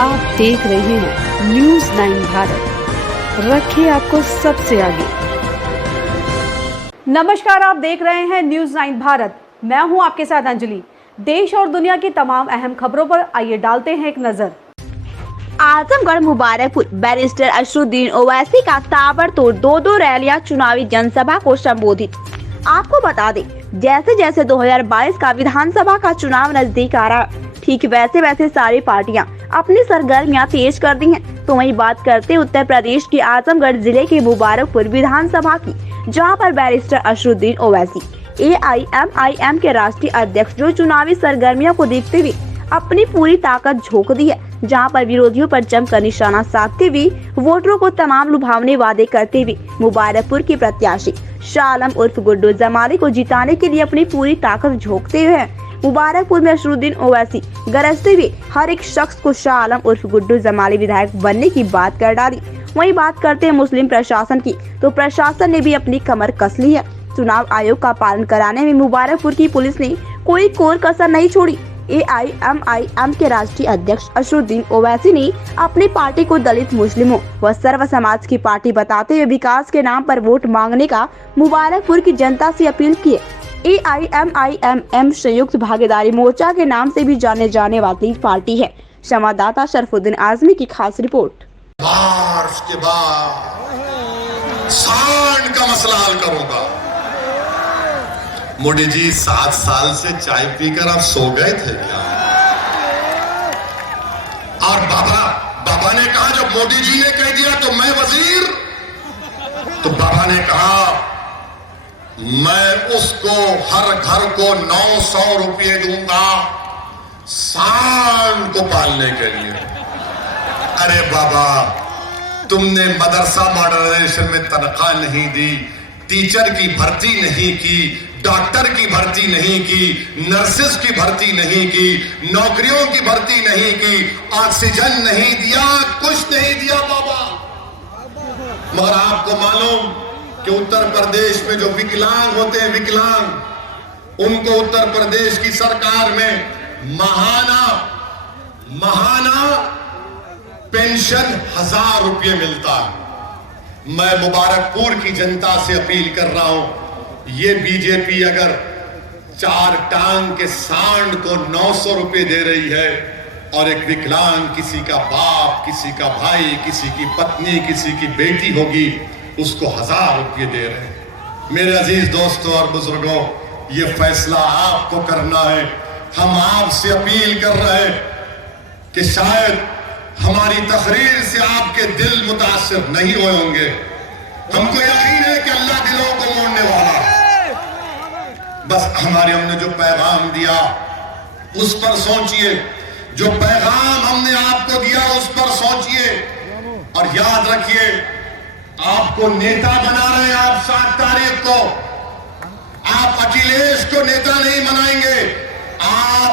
आप देख रहे हैं न्यूज़ 9 भारत, रखिए आपको सबसे आगे। नमस्कार, आप देख रहे हैं न्यूज़ 9 भारत। मैं हूं आपके साथ अंजलि। देश और दुनिया की तमाम अहम खबरों पर आइए डालते हैं एक नजर। आजमगढ़ मुबारकपुर बैरिस्टर अशरुद्दीन ओवैसी का ताबड़तोड़ दो रैलियां चुनावी जनसभा को संबोधित। आपको बता दें, जैसे जैसे 2022 का विधानसभा का चुनाव नजदीक आ रहा, ठीक वैसे वैसे सारी पार्टियां अपनी सरगर्मियां तेज कर दी हैं। तो वही बात करते उत्तर प्रदेश के आजमगढ़ जिले के मुबारकपुर विधानसभा की, जहां पर बैरिस्टर अशरुद्दीन ओवैसी AIMIM के राष्ट्रीय अध्यक्ष जो चुनावी सरगर्मियों को देखते हुए अपनी पूरी ताकत झोंक दी है, जहां पर विरोधियों पर जमकर निशाना साधते हुए वोटरों को तमाम लुभावने वादे करते हुए मुबारकपुर की प्रत्याशी शाह आलम उर्फ गुड्डू जमाली को जिताने के लिए अपनी पूरी ताकत झोंकते हुए हैं। मुबारकपुर में अशरुद्दीन ओवैसी गरजते हुए हर एक शख्स को शाह आलम उर्फ गुड्डू जमाली विधायक बनने की बात कर डाली। वहीं बात करते हैं मुस्लिम प्रशासन की, तो प्रशासन ने भी अपनी कमर कस ली है। चुनाव आयोग का पालन कराने में मुबारकपुर की पुलिस ने कोई कोर कसर नहीं छोड़ी। AIMIM के राष्ट्रीय अध्यक्ष अशरुद्दीन ओवैसी ने अपनी पार्टी को दलित, मुस्लिमों व सर्व समाज की पार्टी बताते हुए विकास के नाम पर वोट मांगने का मुबारकपुर की जनता से अपील की है। AIMIM संयुक्त भागीदारी मोर्चा के नाम से भी जाने जाने वाली पार्टी है। संवाददाता शरफुद्दीन आजमी की खास रिपोर्ट। बारिश के बाद सांड का मसला हल करूंगा। मोदी जी 7 साल से चाय पीकर आप सो गए थे क्या? और बाबा ने कहा, जब मोदी जी ने कह दिया तो मैं वजीर, तो बाबा ने कहा मैं उसको हर घर को 900 रुपये दूंगा सांड को पालने के लिए। अरे बाबा, तुमने मदरसा मॉडर्नाइजेशन में तनख्वाह नहीं दी, टीचर की भर्ती नहीं की, डॉक्टर की भर्ती नहीं की, नर्सेस की भर्ती नहीं की, नौकरियों की भर्ती नहीं की, ऑक्सीजन नहीं दिया, कुछ नहीं दिया बाबा। मगर आपको मालूम कि उत्तर प्रदेश में जो विकलांग होते हैं, विकलांग, उनको उत्तर प्रदेश की सरकार में महाना पेंशन 1000 रुपये मिलता है। मैं मुबारकपुर की जनता से अपील कर रहा हूं, ये बीजेपी अगर 4 टांग के सांड को 900 रुपये दे रही है और एक विकलांग, किसी का बाप, किसी का भाई, किसी की पत्नी, किसी की बेटी होगी, उसको 1000 रुपये दे रहे हैं। मेरे अजीज दोस्तों और बुजुर्गों, ये फैसला आपको करना है। हम आपसे अपील कर रहे हैं कि शायद हमारी तकरीर से आपके दिल मुतासिर नहीं हुए होंगे। हमको यकीन है कि अल्लाह दिलों को मोड़ने वाला है। बस हमने जो पैगाम दिया उस पर सोचिए, जो पैगाम हमने आपको दिया उस पर सोचिए, और याद रखिए आपको नेता बना रहे हैं। आप 7 तारीख को आप अखिलेश को नेता नहीं बनाएंगे, आप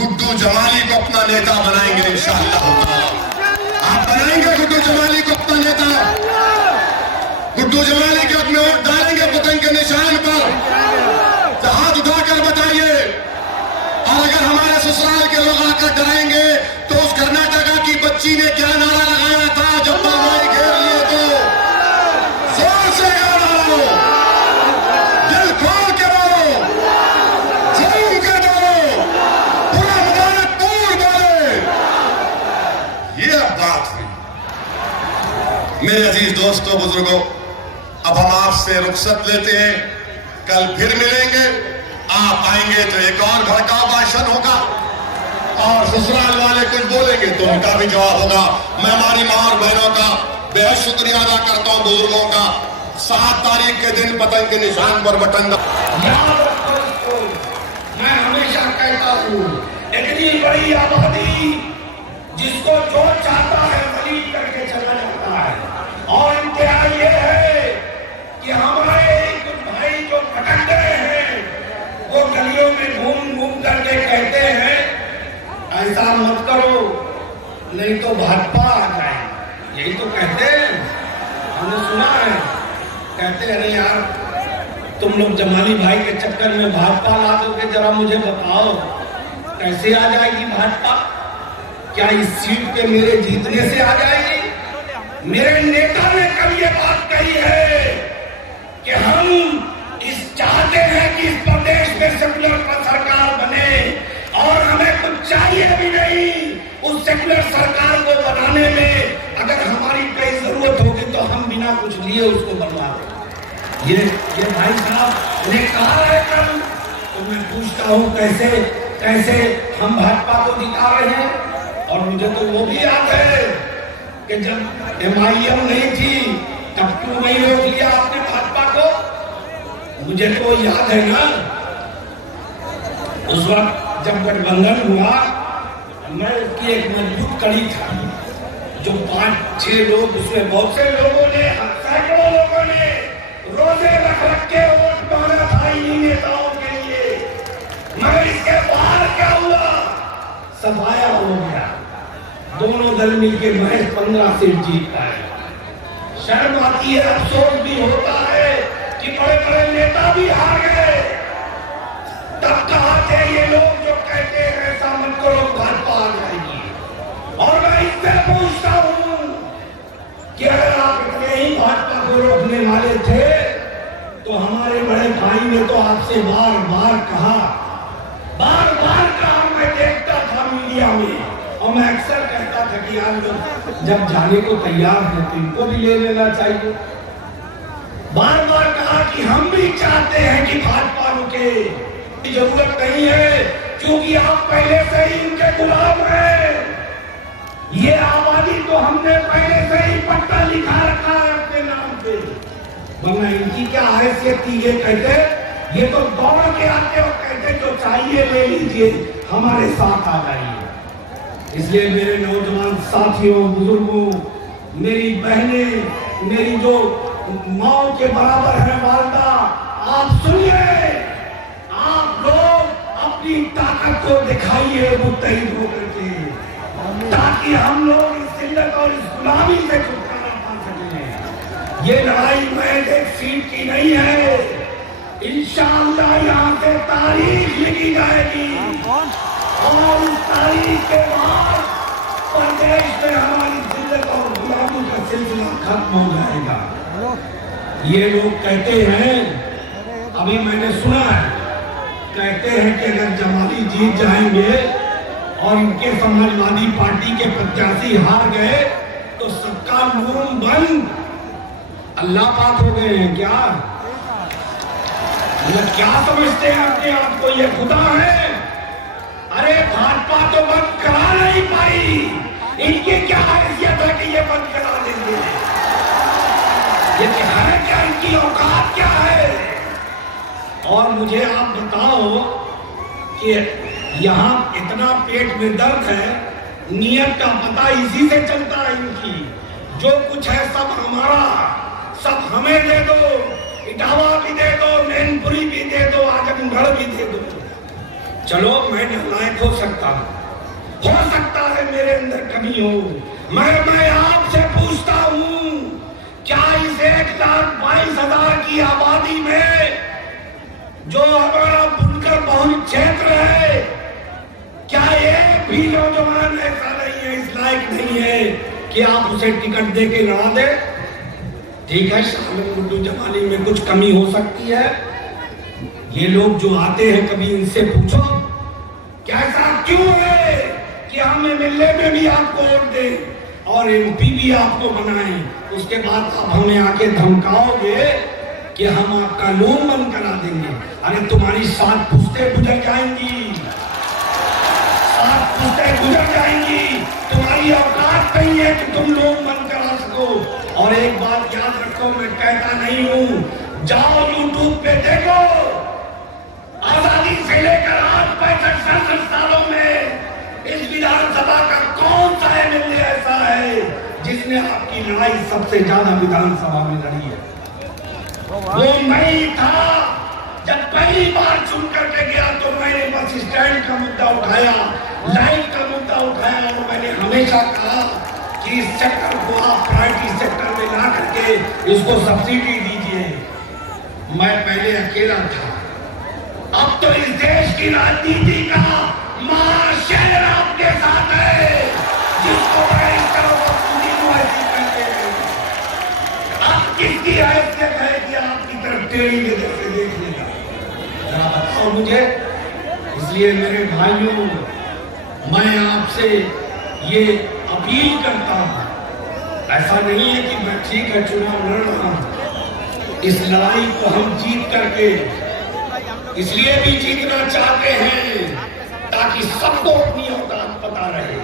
गुड्डू जमाली को अपना नेता बनाएंगे इंशाअल्लाह। आप बनाएंगे गुड्डू जमाली को अपना नेता। गुड्डू जमाली के अपने वोट डालेंगे पतंग के निशान पर, तो हाथ उठाकर बताइए। और अगर हमारे ससुराल के लोग आकर डराएंगे तो उस कर्नाटका की बच्ची ने क्या नारा लगाया था जब महामारी घेर लिए, तो जोर से बोलो, दिल खोल के बोलो, झूम के बोलो, पूरा मुबारकपुर बोले। ये बात हुई। मेरे अजीज दोस्तों, बुजुर्गों, अब हम आपसे रुखसत लेते हैं। कल फिर मिलेंगे। आप आएंगे तो एक और भड़काऊ भाषण होगा, और ससुराल वाले कुछ बोलेंगे तो उनका भी जवाब होगा। मैं हमारी मां और बहनों का बेहद शुक्रिया अदा करता हूं, बुजुर्गों का। 7 तारीख के दिन पतंग के निशान पर बटन मैं हमेशा कहता हूं, इतनी बड़ी आबादी जिसको जो चाहता है वली करके चला जाता है। और इंतहा ये है कि हमारे कुछ भाई जो भटक गए हैं, वो गलियों में घूम घूम करके कहते हैं ऐसा मत करो नहीं तो भाजपा आ जाए। यही तो कहते हैं, हमने सुना है। कहते हैं अरे यार, तुम लोग जमाली भाई के चक्कर में भाजपा ला दोगे, जरा मुझे बताओ कैसे आ जाएगी भाजपा। क्या इस सीट पे मेरे जीतने से आ जाएगी? मेरे नेता ने कल ये बात कही है कि हम इस चाहते हैं कि इस प्रदेश में सेकुलर सरकार बने और हमें कुछ चाहिए भी नहीं। उस सेकुलर सरकार को बनाने में अगर हमारी कोई जरूरत होगी तो हम बिना कुछ लिए उसको बनवा दें। ये भाई साहब ने कहा है कल, तो मैं पूछता हूँ कैसे हम भाजपा को जिता रहे हैं। और मुझे तो वो भी याद है कि जब MIM नहीं थी तब क्यों नहीं रोक लिया आपने भाजपा को? मुझे तो याद है ना, उस वक्त जब गठबंधन हुआ मैं उसकी एक मजबूत कड़ी था, जो 5-6 लोग, उसमें बहुत से लोगों ने, सैकड़ों लोगों ने रोजे रख के वोट मांगा था इन्हीं नेताओं के लिए। मगर इसके बाहर क्या हुआ? सफाया हो गया। दोनों दल मिलकर महज 15 सीट जीत पाए। शर्म आती है, अफसोस भी होता है कि बड़े बड़े नेता भी हार गए। तब कहा थे ये लोग जो कहते हैं ऐसा मत करो, भाजपा आ जाएगी। और मैं इससे पूछता हूं कि अगर आप इतने ही भाजपा को रोकने वाले थे तो हमारे बड़े भाई ने तो आपसे बार बार कहा, मैं देखता था मीडिया में, और मैं अक्सर कहता था कि यार जब जाने को तैयार है तो इनको भी ले लेना चाहिए। बार बार कहा कि हम भी चाहते हैं कि भाजपा रुके, जरूरत नहीं है क्योंकि आप पहले से ही इनके गुलाम हैं। ये आबादी तो हमने पहले से ही पट्टा लिखा रखा है अपने नाम पे, वरना इनकी क्या हैसियत थी? ये कहते, ये तो दौड़ के आते और कहते जो चाहिए ले लीजिए, हमारे साथ आ जाइए। इसलिए मेरे नौजवान साथियों, बुजुर्गों, मेरी बहनें, मेरी जो माओ के बराबर है वालदा, आप सुनिए, आप लोग अपनी ताकत को दिखाइए मुत्तहिद होकर के, ताकि हम लोग इस जिल्लत और इस गुलामी से छुटकारा पा सकें। ये लड़ाई महज एक सीट की नहीं है, इंशाअल्लाह यहाँ से तारीख लिखी जाएगी और उस तारीख के बाद प्रदेश में हमारी जिल्लत और गुलामी का सिलसिला खत्म हो जाएगा। ये लोग कहते हैं, अभी मैंने सुना है, कहते हैं कि अगर जमाली जीत जाएंगे और इनके समाजवादी पार्टी के प्रत्याशी हार गए तो सबका मुंह बंद। अल्लाह पाक हो गए हैं क्या? क्या समझते हैं अपने आप को ये खुदा है? अरे भाजपा तो बंद करा नहीं पाई, इनकी क्या हैसियत है कि ये बंद करा देंगे? ये क्या है, क्या इनकी औकात क्या है? और मुझे आप बताओ कि यहाँ इतना पेट में दर्द है, नियत का पता इसी से चलता है इनकी। जो कुछ है सब हमारा, सब हमें दे दो, इटावा भी दे दो, मैनपुरी भी दे दो, आजमगढ़ भी दे दो। चलो मैं नालायक हो सकता है मेरे अंदर कमी हो। मैं आपसे पूछता हूँ, क्या इस 1,22,000 की आबादी में जो हमारा बुनकर बहुल क्षेत्र है, क्या एक भी नौजवान ऐसा नहीं है, इस लायक नहीं है कि आप उसे टिकट दे के लड़ा दे? ठीक है, शामिल गुड्डू जमाली में कुछ कमी हो सकती है। ये लोग जो आते हैं कभी इनसे पूछो क्या ऐसा क्यों है कि हम MLA में भी आपको वोट दें और MP भी आपको बनाएं, उसके बाद आप हमें आके धमकाओगे कि हम आपका लोन बंद करा देंगे। अरे तुम्हारी 7 पुश्तें गुजर जाएंगी, 7 पुश्तें गुजर जाएंगी, तुम्हारी औकात नहीं है कि तुम लोन बंद करा सको। और एक बात याद रखो, मैं कहता नहीं हूं, जाओ YouTube पे देखो, आजादी से लेकर आज 65 सालों में इस विधानसभा का कौन सा MLA ऐसा है जिसने आपकी लड़ाई सबसे ज्यादा विधानसभा में लड़ी है? वो नहीं था। जब पहली बार चुन करके गया तो मैंने बस स्टैंड का मुद्दा उठाया, लाइट का मुद्दा उठाया, और मैंने हमेशा कहा कि इस सेक्टर को आप प्रायोरिटी सेक्टर में ला करके इसको सब्सिडी दीजिए। मैं पहले अकेला था, अब तो इस देश की राजनीति का महाशय आपके साथ है। टेढ़ी नजर से देख लेगा। जरा बताओ मुझे। इसलिए मेरे भाइयों, मैं आपसे ये अपील करता हूं, ऐसा नहीं है कि मैं ठीक है चुनाव लड़ रहा हूं। इस लड़ाई को हम जीत करके इसलिए भी जीतना चाहते हैं ताकि सबको अपनी औकात पता रहे,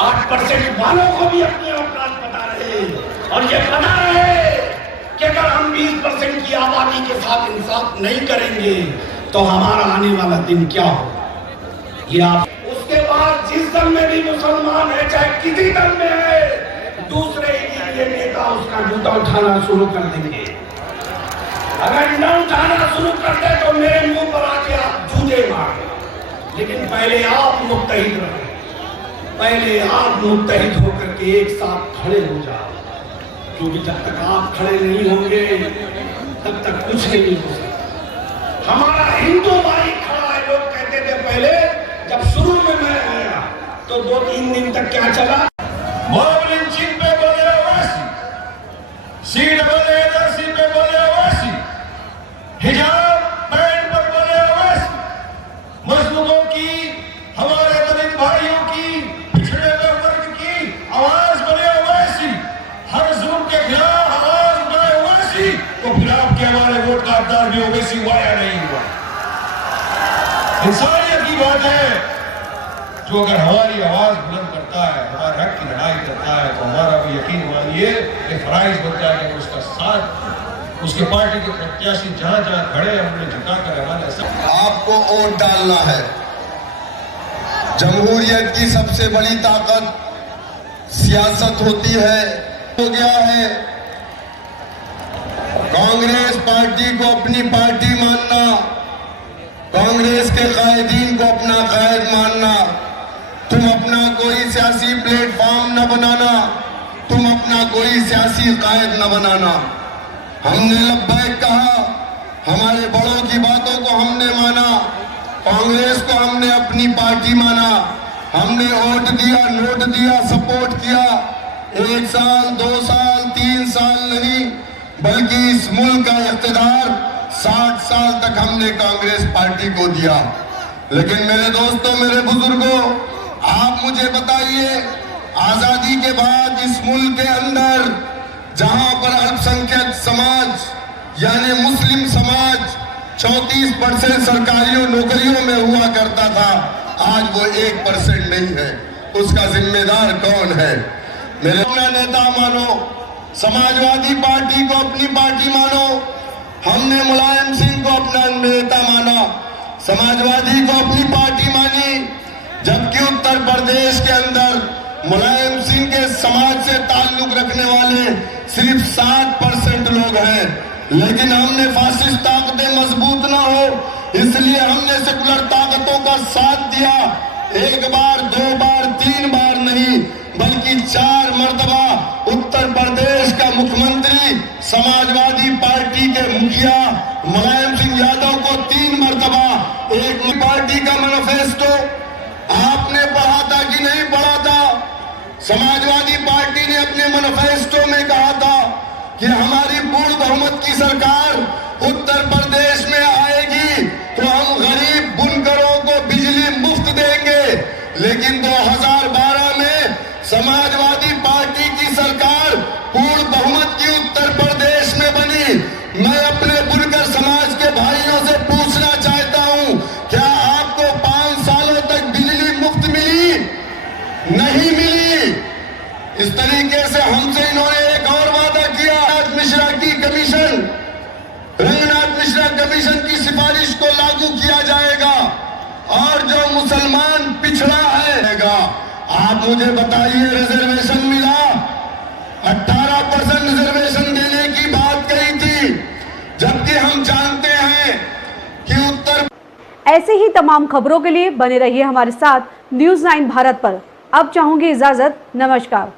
8% वालों को भी अपनी औकात पता रहे, और ये पता रहे कि अगर हम 20% की आबादी के साथ इंसाफ नहीं करेंगे तो हमारा आने वाला दिन क्या हो। ये आप उसके बाद जिस दल में भी मुसलमान है, चाहे किसी दल में है, दूसरे ये नेता उसका जूता उठाना शुरू कर देंगे। अगर न उठाना शुरू कर दे तो मेरे मुंह पर आके आप जूते मार, लेकिन पहले आप मुत्तहिद रहे, पहले आप मुत्तहिद होकर के एक साथ खड़े हो जाओ, क्योंकि जब तक आप खड़े नहीं होंगे तब तक कुछ नहीं हो सकता। हमारा हिंदू भाई खड़ा है। लोग कहते थे पहले जब शुरू में मैं आया तो 2-3 दिन तक क्या चला, पे बोले अवासी, CAA पे बोले अवासी, हिजाब पैंट पर बोले अवासी, मजलूमों की, हमारे दलित भाइयों की, पिछड़े वर्ग की आवाज बने अवासी, हर जुल्म के खिलाफ आवाज बने अवासी। तो फिर आपके हमारे वोट का हकदार भी ओवैसी हुआ या नहीं हुआ? इंसानियत की बात है। जो अगर हमारी आवाज बुलंद करता है, हमारे हक की लड़ाई करता है, तो हमारा भी यकीन मानिए कि फराइज बन जाएगा कि उसका साथ उसके पार्टी के प्रत्याशी जहां जहां खड़े हैं उन्हें झुकाकर हमारे आपको वोट डालना है। जमहूरियत की सबसे बड़ी ताकत सियासत होती है। हो गया है कांग्रेस पार्टी को अपनी पार्टी मानना, कांग्रेस के कायदीन को अपना कायद मानना, तुम अपना कोई सियासी प्लेटफॉर्म न बनाना, तुम अपना कोई सियासी कायद न बनाना। हमने लब्बैक कहा, हमारे बड़ों की बातों को हमने माना, कांग्रेस को हमने अपनी पार्टी माना, हमने वोट दिया, नोट दिया, सपोर्ट किया। 1 साल, 2 साल, 3 साल नहीं, बल्कि इस मुल्क का इख्तिदार 60 साल तक हमने कांग्रेस पार्टी को दिया। लेकिन मेरे दोस्तों, मेरे बुजुर्गों, आप मुझे बताइए, आजादी के बाद इस मुल्क के अंदर जहां पर अल्पसंख्यक समाज यानी मुस्लिम समाज 34% सरकारी नौकरियों में हुआ करता था, आज वो 1% नहीं है। उसका जिम्मेदार कौन है? मेरे अपना नेता मानो, समाजवादी पार्टी को अपनी पार्टी मानो। हमने मुलायम सिंह को अपना नेता माना, समाजवादी को अपनी पार्टी मानी, जबकि उत्तर प्रदेश के अंदर मुलायम सिंह के समाज से ताल्लुक रखने वाले सिर्फ 7% लोग हैं। लेकिन हमने फासिस्ट ताकतें मजबूत ना हो इसलिए हमने सेकुलर ताकतों का साथ दिया। 1 बार, 2 बार, 3 बार नहीं, बल्कि 4 मर्तबा उत्तर प्रदेश का मुख्यमंत्री समाजवादी पार्टी के मुखिया मुलायम सिंह यादव को 3 मर्तबा एक पार्टी का मैनिफेस्टो आपने पढ़ा था कि नहीं पढ़ा था? समाजवादी पार्टी ने अपने मैनिफेस्टो में कहा था कि हमारी पूर्ण बहुमत की सरकार उत्तर प्रदेश में आएगी तो हम गरीब बुनकरों को बिजली मुफ्त देंगे। लेकिन 2012 में समाजवादी पार्टी की सरकार पूर्ण बहुमत की उत्तर प्रदेश में बनी। मैं अपने बुनकर समाज के भाइयों से पूछना चाहता हूं, क्या आपको 5 सालों तक बिजली मुफ्त मिली? नहीं मिली। इस तरीके से हमसे इन्होंने एक और वादा किया, रंगनाथ मिश्रा कमीशन की सिफारिश को लागू किया जाएगा और जो मुसलमान पिछड़ा है आप मुझे बताइए, रिजर्वेशन मिला? 18% रिजर्वेशन देने की बात कही थी, जबकि हम जानते हैं कि उत्तर। ऐसे ही तमाम खबरों के लिए बने रहिए हमारे साथ न्यूज़ 9 भारत पर। अब चाहूंगी इजाजत, नमस्कार।